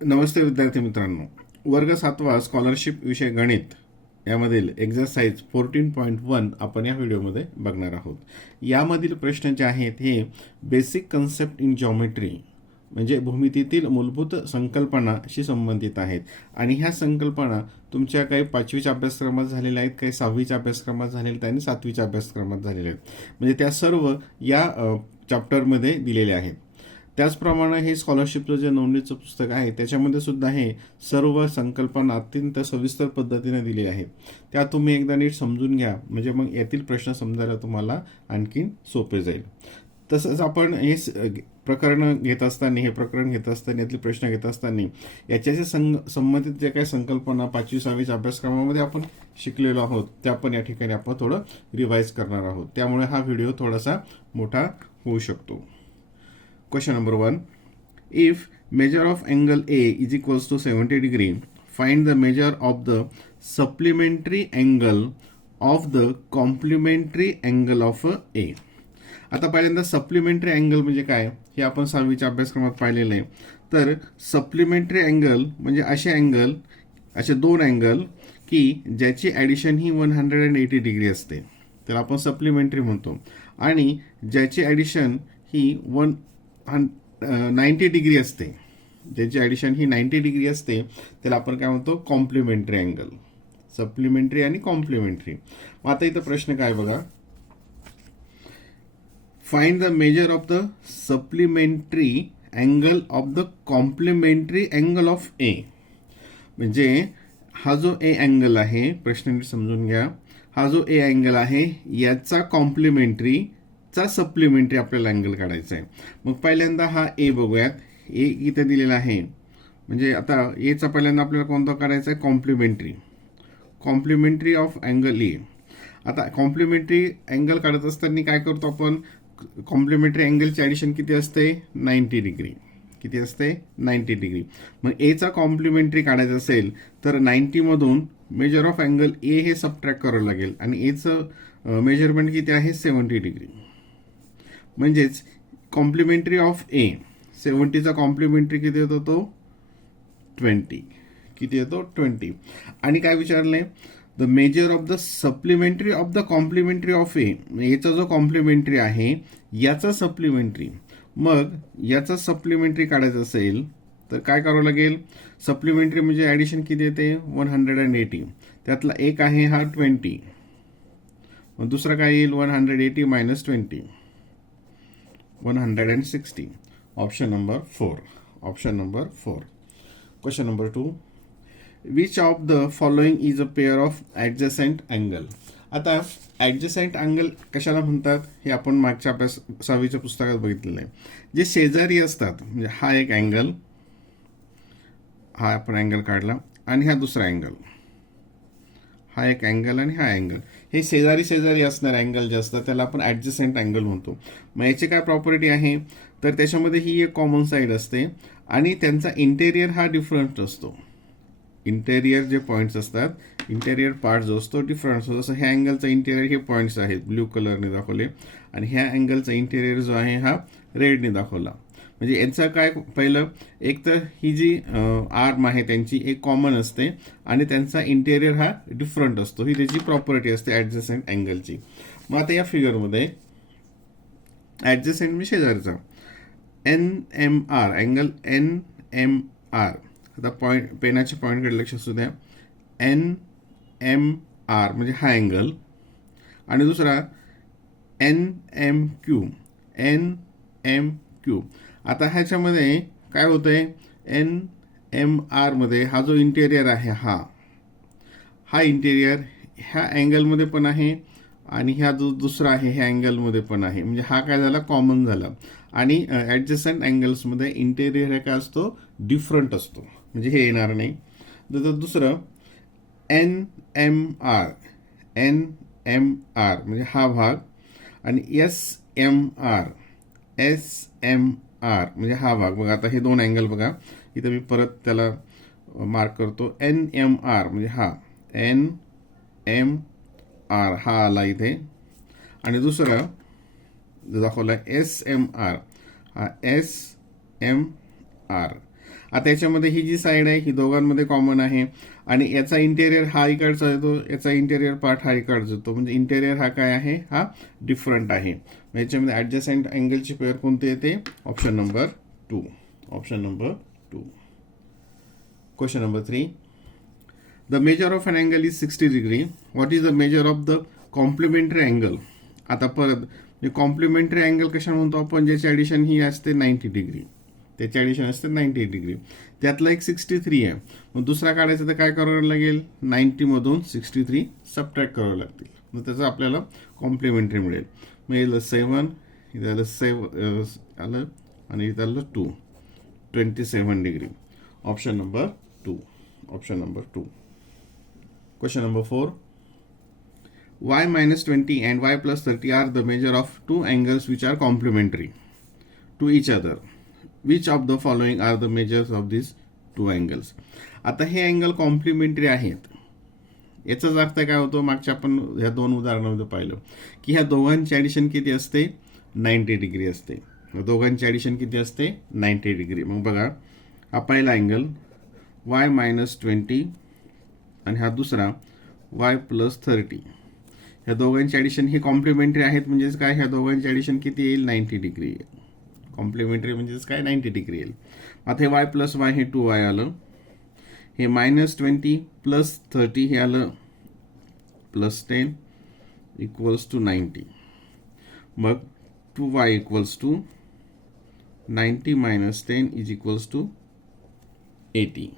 नमस्ते विद्यार्थी मित्रांनो. वर्ग 7वा स्कॉलरशिप विषय गणित यामधील एक्झरसाइज 14.1 आपण या व्हिडिओमध्ये बघणार आहोत. यामधील प्रश्न जे आहेत हे बेसिक कन्सेप्ट इन जॉमेट्री म्हणजे भूमितीतील मूलभूत संकल्पनाशी संबंधित आहेत आणि ह्या संकल्पना तुमच्या काही 5वीच्या अभ्यासक्रमात झालेल्या आहेत, काही 6वीच्या अभ्यासक्रमात झालेल्या आहेत आणि 7वीच्या अभ्यासक्रमात झालेल्या आहेत. म्हणजे त्या सर्व या चॅप्टरमध्ये दिलेल्या आहेत. त्याचप्रमाणे हे स्कॉलरशिपचं जे नोंदणीचं पुस्तक आहे त्याच्यामध्ये सुद्धा हे सर्व संकल्पना अत्यंत सविस्तर पद्धतीने दिली आहेत. त्या तुम्ही एकदा नीट समजून घ्या, म्हणजे मग यातील प्रश्न समजायला तुम्हाला आणखीन सोपे जाईल. तसंच आपण हे प्रकरण घेत असताना यातले प्रश्न घेत असताना याच्याशी संबंधित जे काही संकल्पना 5वी 6वीच्या अभ्यासक्रमामध्ये आपण शिकलेलो आहोत त्या पण या ठिकाणी आपण थोडं रिवाईज करणार आहोत. त्यामुळे हा व्हिडिओ थोडासा मोठा होऊ शकतो. Question number 1. If measure of angle A is equals to 70 degree, find the measure of the supplementary angle of the complementary angle of A. आता पहिल्यांदा सप्लिमेंटरी अँगल म्हणजे काय हे आपण 6वीच्या अभ्यासक्रमात पाहिलेलं आहे. तर सप्लिमेंटरी अँगल म्हणजे असे दोन अँगल की ज्याची ॲडिशन ही 180 डिग्री असते त्याला आपण सप्लिमेंटरी म्हणतो, आणि ज्याची ॲडिशन ही 90 डिग्री असते, ज्याची ॲडिशन ही 90 डिग्री असते त्याला आपण काय म्हणतो, कॉम्प्लिमेंटरी अँगल. सप्लिमेंटरी आणि कॉम्प्लिमेंटरी. मग आता इथं प्रश्न काय बघा, find the measure of the supplementary angle of the complementary angle of A. म्हणजे हा जो ए अँगल आहे, प्रश्न नीट समजून घ्या, हा जो ए अँगल आहे याचा कॉम्प्लिमेंटरी चा सप्लिमेंटरी आपल्याला अँगल काढायचा आहे. मग पहिल्यांदा हा ए बघूयात. ए इथे दिलेला आहे, म्हणजे आता एचा पहिल्यांदा आपल्याला कोणता काढायचा आहे, कॉम्प्लिमेंटरी ऑफ अँगल ए. आता कॉम्प्लिमेंटरी अँगल काढत असताना काय करतो आपण, कॉम्प्लिमेंटरी अँगलची ॲडिशन किती असते, 90 डिग्री. किती असते, 90 डिग्री. मग एचा कॉम्प्लिमेंटरी काढायचं असेल तर 90 मधून मेजर ऑफ अँगल ए हे सबट्रॅक्ट करावं लागेल, आणि एचं मेजरमेंट किती आहे, 70 डिग्री. म्हणजेच कॉम्प्लिमेंटरी ऑफ ए 70चा कॉम्प्लिमेंटरी किती येतो, तो 20. किती येतो, 20. आणि काय विचारलंय, the measure of the supplementary of the complementary of A. याचा जो कॉम्प्लिमेंटरी आहे याचा सप्लिमेंटरी. मग याचा सप्लिमेंटरी काढायचं असेल तर काय करावं लागेल, सप्लिमेंटरी म्हणजे ॲडिशन किती येते, 180. त्यातला एक आहे हा 20, मग दुसरा काय येईल, 180 minus 20, 160. Option number 4. Question number 2. Which of the following is a pair of adjacent angle. आता ॲडजसंट अँगल कशाला म्हणतात हे आपण मागच्या 6वीच्या पुस्तकात बघितलेलं आहे. जे शेजारी असतात, म्हणजे हा एक अँगल, हा आपण अँगल काढला, आणि हा दुसरा अँगल, हा एक अँगल आणि हा अँगल, हे शेजारी असणारे अँगल जे असतात त्याला आपण ॲडजसंट अँगल म्हणतो. मग याची काय प्रॉपर्टी आहे, तर त्याच्यामध्ये ही एक कॉमन साईड असते आणि त्यांचा इंटेरियर हा डिफरंट असतो. इंटेरियर जे पॉईंट्स असतात, इंटेरियर पार्ट जो असतो डिफरंट असतो. जसं ह्या अँगलचा इंटेरियर हे पॉईंट्स आहेत ब्ल्यू कलरने दाखवले, आणि ह्या अँगलचा इंटेरियर जो आहे हा रेडने दाखवला. म्हणजे यांचं काय, पहिलं एक तर ही जी आर्म आहे त्यांची एक कॉमन असते आणि त्यांचा इंटेरियर हा डिफरंट असतो. ही त्याची प्रॉपर्टी असते ॲडजसंट अँगलची. मग आता या फिगरमध्ये ॲडजसंट म्हणजे शेजारचा, NMR अँगल, NMR. आता पॉईंट, पेनाच्या पॉईंटकडे लक्ष असू द्या. NMR म्हणजे हा अँगल, आणि दुसरा NMQ. आता ह्याच्यामध्ये काय होतंय, NMR मध्ये हा जो इंटेरियर आहे हा इंटेरियर ह्या अँगलमध्ये पण आहे, आणि ह्या जो दुसरा आहे ह्या अँगलमध्ये पण आहे. म्हणजे हा काय झाला, कॉमन झाला. आणि ॲडजसंट अँगल्समध्ये इंटेरियर हे काय असतो, डिफरंट असतो, म्हणजे हे येणार नाही. तर दुसरं NMR म्हणजे हा भाग, आणि SMR म्हणजे हा भाग. बघा आता हे दोन अँगल बघा, इथं मी परत त्याला मार्क करतो. NMR म्हणजे हा NMR हा आला इथे, आणि दुसरा दाखवला SMR, हा SMR. आता याच्यामध्ये ही जी साईड आहे ही दोघांमध्ये कॉमन आहे आणि याचा इंटेरियर हा इकडचा येतो, याचा इंटेरियर पार्ट हा इकडचा येतो, म्हणजे इंटेरियर हा काय आहे, हा डिफरंट आहे. याच्यामध्ये ॲडजस्टंट अँगलची पेअर कोणती येते, option number 2. Option number 2. Question number 3. The measure of an angle is 60 degree. What is the measure of the complementary angle? आता परत कॉम्प्लिमेंटरी अँगल कशाला म्हणतो आपण, ज्याची ॲडिशन ही असते 90 डिग्री, त्याची ॲडिशन असते 90 डिग्री, त्यातला एक 63 आहे. मग दुसरा काढायचा तर काय करावं लागेल, 90 मधून 63 सबट्रॅक्ट करावं लागतील, मग त्याचं आपल्याला कॉम्प्लिमेंटरी मिळेल. मग याला 7, इथं आलं 7 आलं आणि इथं आलं 2, 27 degree. Option number 2. Option number 2. Question number 4. Y minus 20 and y plus 30 are the measure of two angles which are complementary to each other. Which of the following are the measures of these two angles? आता हे angle complementary आहेत. याचाच अर्थ काय होतो, मागच्या आपण ह्या 2 उदाहरणामध्ये पाहिलं की ह्या दोघांची ॲडिशन किती असते, 90 डिग्री असते. दोघांची ॲडिशन किती असते, 90 डिग्री. मग बघा, हा पहिला अँगल y minus 20 आणि हा दुसरा y प्लस 30, ह्या दोघांची ॲडिशन ही कॉम्प्लिमेंटरी आहेत, म्हणजेच काय, ह्या दोघांची ॲडिशन किती येईल, 90 डिग्री. कॉम्प्लिमेंटरी म्हणजेच काय, 90 डिग्री येईल. आता हे y प्लस y हे 2y आलं, हे मायनस 20 प्लस 30 हे आलं प्लस 10 इक्वल्स टू 90. मग 2y equals to 90 minus 10 is equals to 80.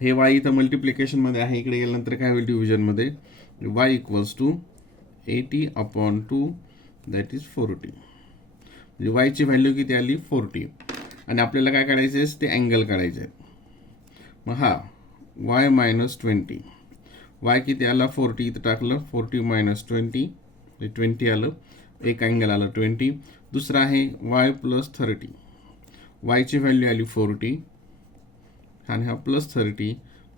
हे y इथं मल्टिप्लिकेशनमध्ये आहे, इकडे गेल्यानंतर काय होईल, डिव्हिजनमध्ये. y equals to 80 upon 2 that is 40. म्हणजे y ची व्हॅल्यू किती आली, 40. आणि आपल्याला काय काढायचं आहे, ते अँगल काढायचे आहेत. मग हा y मायनस 20, y किती आला, 40, इथं टाकलं 40 मायनस 20 20 आलं, एक अँगल आलं 20. दुसरा आहे y प्लस 30, y ची व्हॅल्यू आली 40 आणि हा प्लस 30,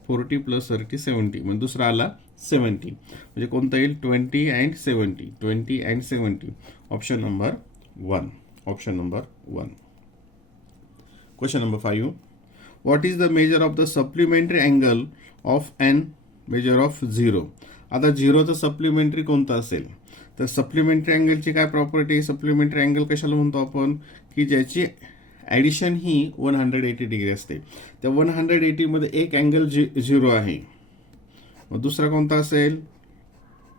40 प्लस 30 70, मग दुसरा आला 70. म्हणजे कोणता येईल, 20 and 70, 20 and 70. Option number 1. Option number 1. Question number 5. What is the measure of the supplementary angle of an measure of 0? आता 0चं सप्लिमेंटरी कोणतं असेल, तर सप्लिमेंटरी अँगलची काय प्रॉपर्टी आहे, सप्लिमेंटरी अँगल कशाला म्हणतो आपण, की ज्याची ॲडिशन ही 180 डिग्री असते. त्या 180 मध्ये एक अँगल 0 आहे, मग दुसरा कोणता असेल,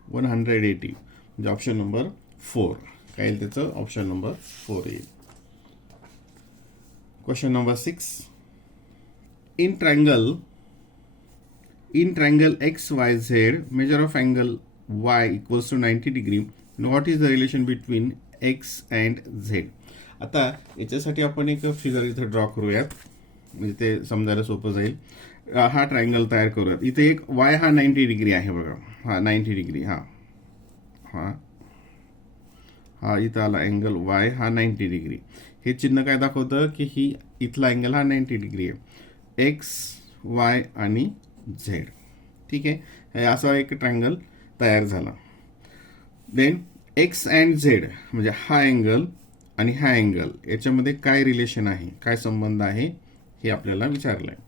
180, म्हणजे ऑप्शन नंबर 4 काय येईल त्याचं, ऑप्शन नंबर 4 येईल. Question number 6. In triangle XYZ measure of angle Y equals to 90 degree. What is the relation between X and Z? आता याच्यासाठी आपण एक फिगर इथं ड्रॉ करूयात, म्हणजे ते समजायला सोपं जाईल. हा ट्रायंगल तयार करूयात. इथे एक y हा 90 डिग्री आहे बघा, हा 90 डिग्री, हा हा हा इथं आला अँगल y हा 90 डिग्री. हे चिन्ह काय दाखवतं की ही इथला अँगल हा 90 डिग्री आहे, x y आणि z. ठीक आहे, हे असा एक ट्रायंगल तयार झाला. देन x अँड z म्हणजे हा अँगल आणि हा अँगल याच्यामध्ये काय रिलेशन आहे, काय संबंध आहे, हे आपल्याला विचारलं आहे.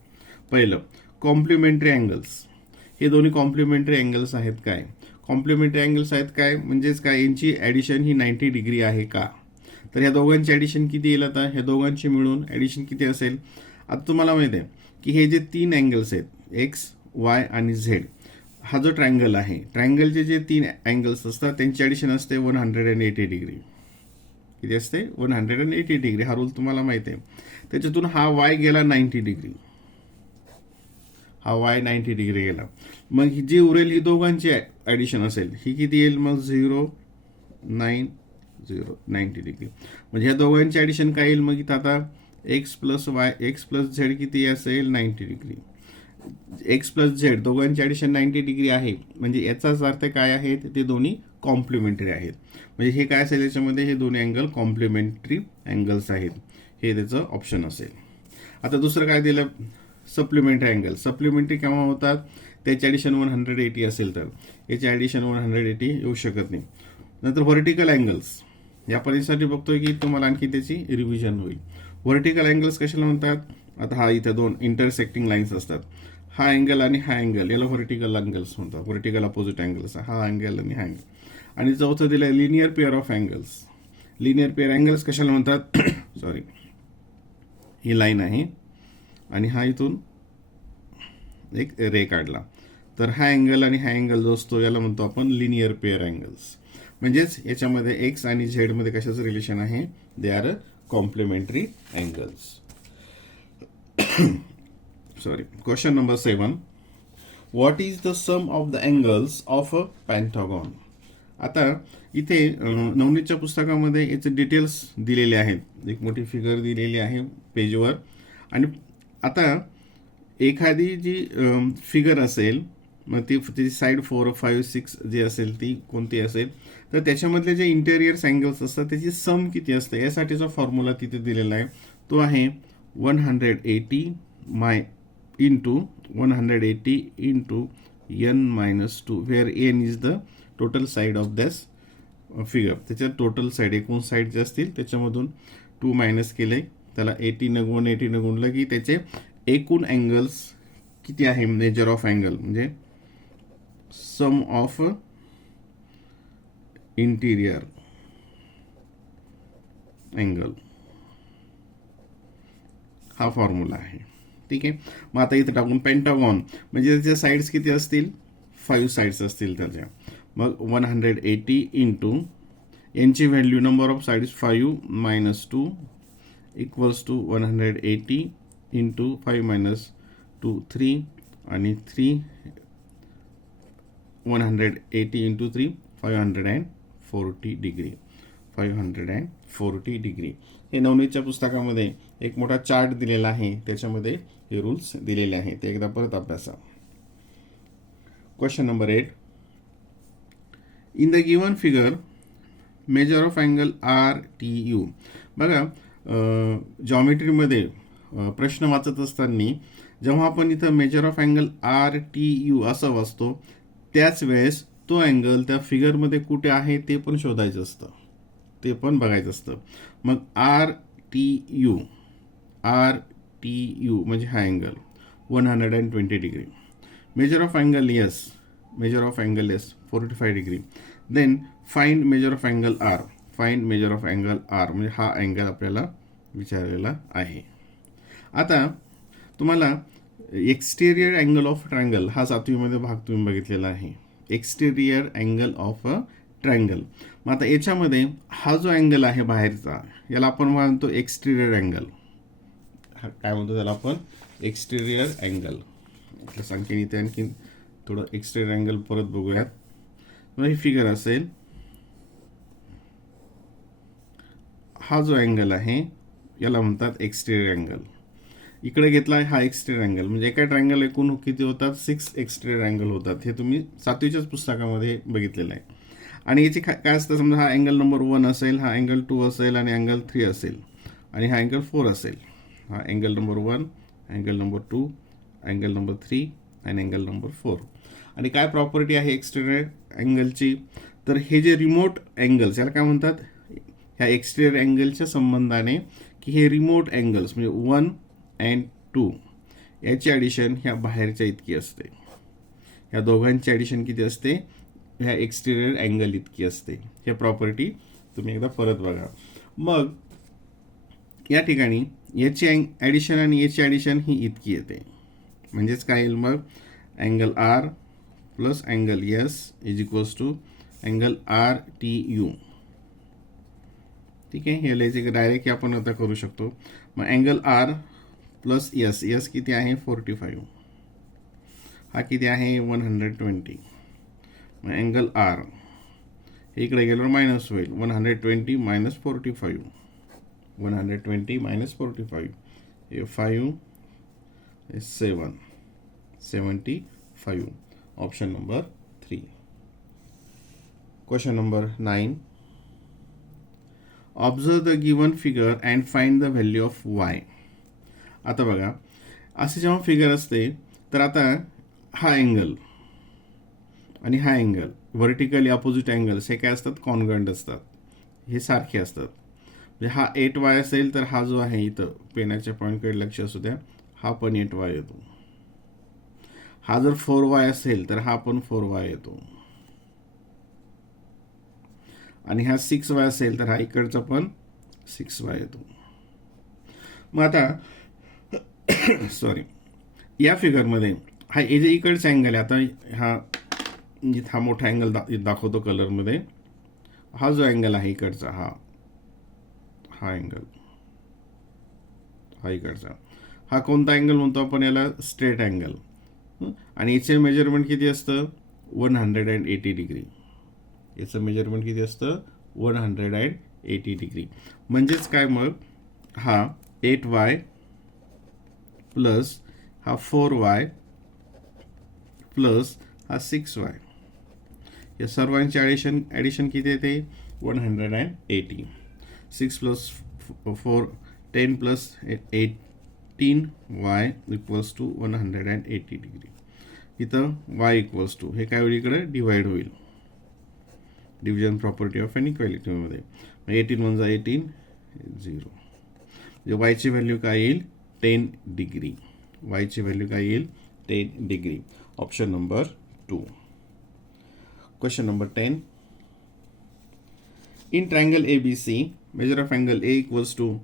पहिलं कॉम्प्लिमेंटरी अँगल्स, हे दोन्ही कॉम्प्लिमेंटरी अँगल्स आहेत काय, कॉम्प्लिमेंटरी अँगल्स आहेत काय, म्हणजेच काय, यांची ॲडिशन ही 90 डिग्री आहे का. तर ह्या दोघांची ॲडिशन किती येईल, आता ह्या दोघांची मिळून ॲडिशन किती असेल. आता तुम्हाला माहिती आहे की हे जे 3 अँगल्स आहेत एक्स वाय आणि झेड, हा जो ट्रायंगल आहे, ट्रायंगलचे जे 3 अँगल्स असतात त्यांची ॲडिशन असते 180 डिग्री. किती असते, 180 डिग्री. हा रूल तुम्हाला माहिती आहे. त्याच्यातून हा वाय गेला 90 डिग्री, हा वाय 90 डिग्री गेला. मग ही जी उरेल ही दोघांची ॲडिशन असेल, ही किती येईल मग 0 9 0 90 डिग्री. म्हणजे ह्या दोघांची ॲडिशन काय येईल मग इथं, आता x plus y x plus Z किती असेल 90 डिग्री. एक्स प्लस झेड दोघांची ॲडिशन 90 डिग्री आहे, म्हणजे याचाच अर्थ काय आहेत, ते दोन्ही कॉम्प्लिमेंटरी आहेत. म्हणजे हे काय असेल याच्यामध्ये, हे दोन्ही अँगल कॉम्प्लिमेंटरी अँगल्स आहेत, हे त्याचं ऑप्शन असेल. आता दुसरं काय दिलं, सप्लिमेंटरी अँगल. सप्लिमेंटरी केव्हा होतात, त्याची ॲडिशन 180 असेल तर याची ॲडिशन 180 येऊ शकत नाही. नंतर व्हर्टिकल अँगल्स, या परीक्षेसाठी बघतोय की तुम्हाला आणखी त्याची रिव्हिजन होईल. व्हर्टिकल अँगल्स कशाला म्हणतात, आता हा इथे दोन इंटरसेक्टिंग लाईन्स असतात, हा अँगल आणि हा अँगल, याला व्हर्टिकल अँगल्स म्हणतात, व्हर्टिकल अपोजिट अँगल्स, हा अँगल आणि हा अँगल. आणि चौथं दिलं linear pair of angles. Linear pair angles कशाला म्हणतात सॉरी, ही लाईन आहे आणि हा इथून एक रे काढला, तर हा अँगल आणि हा अँगल जो असतो याला म्हणतो आपण लिनियर पेअर अँगल्स. म्हणजेच याच्यामध्ये एक्स आणि झेड मध्ये कशाचं रिलेशन आहे, they are complementary angles. Sorry. Question number 7. What is the sum of the angles of a pentagon. आता इथे नवनीतच्या पुस्तकामध्ये याचे डिटेल्स दिलेले आहेत, एक मोठी फिगर दिलेली आहे पेजवर. आणि आता एखादी जी फिगर असेल, मग ती साईड 4, 5, 6 जी असेल ती कोणती असेल, तर त्याच्यामधले जे इंटेरियर अँगल्स असतात त्याची सम किती असते, यासाठीचा फॉर्म्युला तिथे दिलेला आहे. तो आहे 180 into 180 into n minus 2, where n is the total side of this figure. त्याच्यात टोटल साईड, एकूण साईड जे असतील त्याच्यामधून 2 मायनस केले, त्याला 80 ने गुणलं की त्याचे एकूण अँगल्स किती आहे, मेजर ऑफ अँगल म्हणजे सम ऑफ इंटिरियर अँगल, हा फॉर्म्युला आहे. ठीक आहे. मग आता इथे टाकून पेंटागॉन म्हणजे त्याच्या साईड्स किती असतील, 5 साईड्स असतील त्याच्या. मग 180 इंटू यांची value, number of sides 5 minus 2 equals to 180 into 5 minus 2 3 आणि 3 180 इंटू 3 540 डिग्री. 540 डिग्री. हे नवनीतच्या पुस्तकामध्ये एक मोठा चार्ट दिलेला आहे, त्याच्यामध्ये हे रूल्स दिलेले आहेत, ते एकदा परत अभ्यासा. Question number 8. In the given figure major of angle RTU. बघा, जॉमेट्रीमध्ये प्रश्न वाचत असताना जेव्हा आपण इथं मेजर ऑफ अँगल RTU असं वाचतो, त्याच वेळेस तो अँगल त्या फिगरमध्ये कुठे आहे ते पण शोधायचं असतं, ते पण बघायचं असतं. मग RTU म्हणजे हा angle 120 degree. Measure of angle S 45 degree. Then find measure of angle R. म्हणजे हा अँगल आपल्याला विचारलेला आहे. आता तुम्हाला एक्सटेरियर अँगल ऑफ ट्रायंगल हा 7वीमध्ये भाग तुम्ही बघितलेला आहे. Exterior angle of a triangle. मग आता याच्यामध्ये हा जो अँगल आहे बाहेरचा, याला आपण म्हणतो एक्सटेरियर अँगल. काय म्हणतो त्याला आपण, एक्सटेरियर अँगल. सांगते इथे आणखी थोडं एक्सटेरियर अँगल परत बघूयात. ही फिगर असेल, हा जो अँगल आहे याला म्हणतात एक्सटेरियर अँगल. इकडे घेतला हा एक्सटेरियर अँगल, म्हणजे एका ट्रायंगल एकूण किती होतात, 6 एक्सटेरियर अँगल होतात. हे तुम्ही 7वीच्याच पुस्तकामध्ये बघितलेलं आहे. आणि याची काय असतं, समजा हा अँगल नंबर 1 असेल, हा अँगल 2 असेल आणि अँगल 3 असेल आणि हा अँगल 4 असेल. हा angle number 1, angle number 2, angle number 3 आणि अँगल नंबर 4. आणि काय प्रॉपर्टी आहे एक्सटेरियर अँगलची, तर हे जे रिमोट अँगल्स याला काय म्हणतात, ह्या एक्सटेरियर अँगलच्या संबंधाने की हे रिमोट अँगल्स म्हणजे 1 and 2 याची ॲडिशन ह्या बाहेरच्या इतकी असते. ह्या दोघांची ॲडिशन किती असते, ह्या एक्सटेरियर अँगल इतकी असते. हे प्रॉपर्टी तुम्ही एकदा परत बघा. मग या ठिकाणी याची ॲडिशन आणि याची ॲडिशन ही इतकी येते. म्हणजेच काय येईल मग, angle R plus angle S is equals to angle RTU. ठीक आहे. हे लिहायचे डायरेक्ट आपण आता करू शकतो. मग अँगल R प्लस S किती आहे 45, हा किती आहे 120. मग अँगल R हे इकडे गेल्यावर मायनस होईल, 120 मायनस 45, 120 मायनस 45 हे 5 7 75. Option number 3. Question number 9. Observe the given figure and find the value of Y. आता बघा, असे जेव्हा फिगर असते तर आता हा अँगल आणि हा अँगल व्हर्टिकली अपोजिट अँगल्स हे काय असतात, कॉन्ग्रंट असतात, हे सारखे असतात. हा 8y असेल तर हा जो आहे इथं पेनाच्या पॉईंटकडे लक्ष असू द्या, हा पण 8y येतो. हा जर 4y असेल तर हा पण 4y येतो. आणि हा 6y असेल तर हा इकडचा पण 6y येतो. मग आता सॉरी, या फिगरमध्ये हा जे इकडचा अँगल आहे, आता हा मोठा अँगल दाखवतो कलरमध्ये. हा जो अँगल आहे इकडचा, हा अँगल, हा इकडचा, हा कोणता अँगल म्हणतो आपण याला? Straight angle. आणि याचे मेजरमेंट किती असतं? 180 डिग्री. याचं मेजरमेंट किती असतं? 180 डिग्री. म्हणजेच काय मग, हा 8y प्लस हा 4y प्लस हा 6y, या सर्वांचे ॲडिशन किती येते? 180. 6 plus 4 10 plus 18y equals to 180 degree. इथं y इक्वल्स टू, हे काय होईल? इकडे डिवाइड होईल डिव्हिजन प्रॉपर्टी ऑफ इनइक्वालिटीमध्ये. 18 × 18 0. म्हणजे वायची व्हॅल्यू काय येईल? 10 डिग्री. वायची व्हॅल्यू काय येईल? 10 degree. Option number 2. Question number 10. In triangle ABC, measure of angle A equals to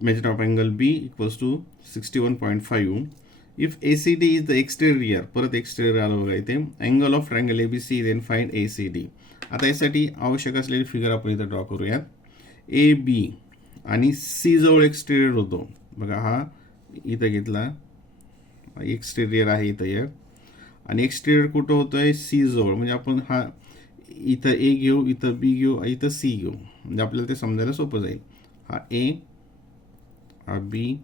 measure of angle B equals to 61.5. If ACD is the exterior, परत exterior आलं बघा इथे, angle of triangle ABC, then find ACD. आता यासाठी आवश्यक असलेली figure आपण इथं ड्रॉ करूयात. ए बी आणि सी जवळ एक्सटेरियर होतो बघा, हा इथं घेतला, एक्सटेरियर आहे इथं एक, आणि एक्सटेरियर कुठं होतोय? सी जवळ. म्हणजे आपण हा इथं ए घेऊ, इथं बी घेऊ, इथं सी घेऊ, म्हणजे आपल्याला ते समजायला सोपं जाईल. हा ए, हा बी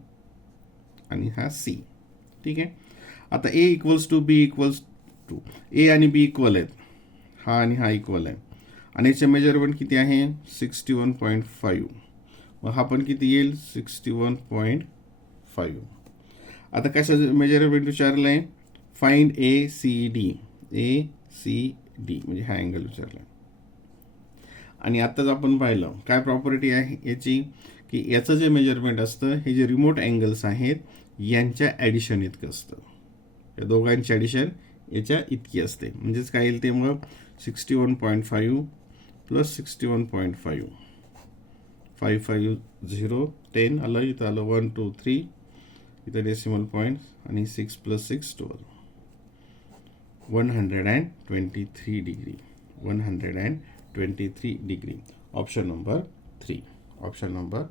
आणि हा सी. ठीक आहे. आता A equals to B equals to, A आणि बी इक्वल आहेत, हा आणि हा इक्वल आहे, आणि याचे मेजरमेंट किती आहे? 61.5. मग हा पण किती येईल? 61.5. आता कसं मेजरमेंट विचारलं आहे? फाइंड ए सी डी. ए सी डी म्हणजे हा अँगल विचारला. आणि आत्ताच आपण पाहिलं काय प्रॉपर्टी आहे याची, की याचं जे मेजरमेंट असतं, हे जे रिमोट अँगल्स आहेत यांच्या ॲडिशन इतकं असतं. या दोघांची ॲडिशन याच्या इतकी असते. म्हणजेच काय येईल ते मग 61.5 प्लस 61.5, 5 5 0 10 आलं, इथं आलं 1 2 3, इथं डेसिमल पॉईंट, आणि 6 plus 6 12, 123 degree. 123 degree. Option number 3. Option number